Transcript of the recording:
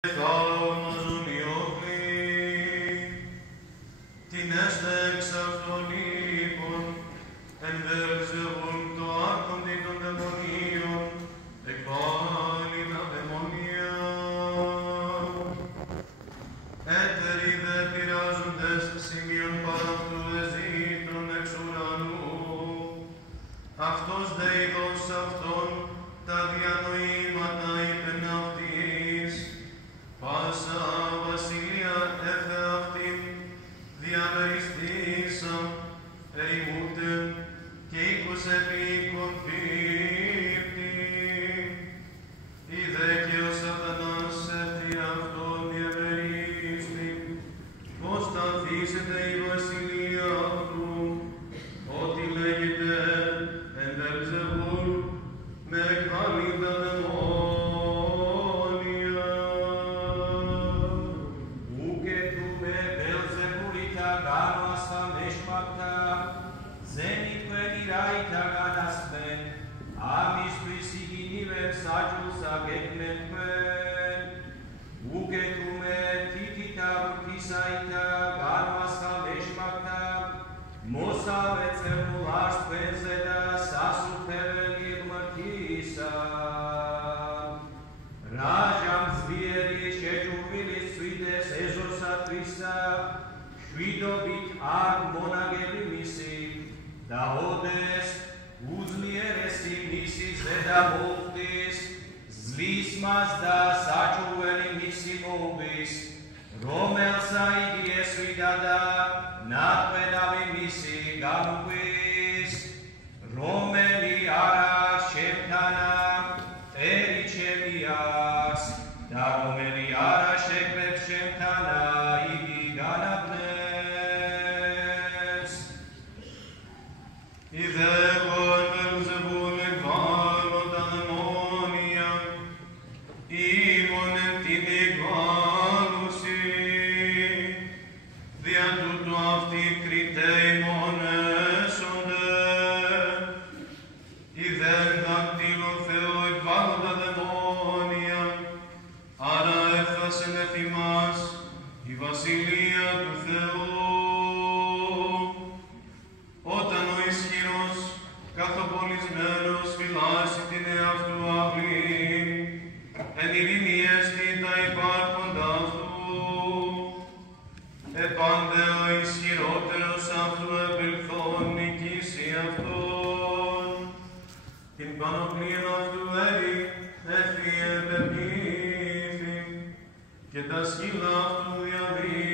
Την έστεξ αυτών ύπων, εν Βελζεβούλ το άρχοντι των δαιμονίων, εκβάλλει τα δαιμονία. Έτεροι δε πειράζοντες σημείων παρ' αυτού εζήτων εξ ουρανού, αυτός δε ειδός αυτόν τα διανοήματα είπεν αυτής, πάσα βασιλεία έφε αυτήν, διαμεριστήσα, ερημούτε και οίκος επί οίκον πίπτη. Είδε και ο σατανάς έφτει αυτόν διαμερίστη, πως θα θύσεται η βασιλεία αυτού, ότι λέγεται εν Βελζεβούλ, με εκβάλλει τα δαιμόνια. Uke tu me Belzebulita ganos ta meshmakta, zenit veniraita ganasmen, amis prisiginiven sajus agegmenmen. Uke tu me titita urtisaita ganos ta meshmakta, mosa vecemulas penzeda sasupeven irmatisa. Rajam zvieri sheđuvili svides ezosatvisa, švidobit ar monagevi misi, da odes uzlieresi misi zeda multis, zlismas da sačuveni misi mobis, romelsa idie svidada, natvedavi misi ganuvis, romeli ara shemtana, Erichemias, da romeliara shekvet shemtana, idi ganabnes. Είδε εγώ εν Βελζεβούλ εκβάλλω τα δαιμόνια, ήμον εν την εκβάλλουση, δια τούτου αυτοί κριτέοι μόν έσονται. Είδε εν δακτύλο Θεό εκβάλλω τα δαιμόνια, άρα έφτασεν εφ' ημάς η βασιλεία του Θεού. Όταν ο ισχυρός καθοπολισμένος φυλάσσει την εαυτού αυλή, εν ειρήνη έστι τα υπάρχοντα αυτού, επάντε ο ισχυρότερος αυτού επελθόν νικήσει αυτόν, την πανοπλίαν αυτού έρη έφυγε πεπίθη, και τα σκύλα αυτού διαβρύει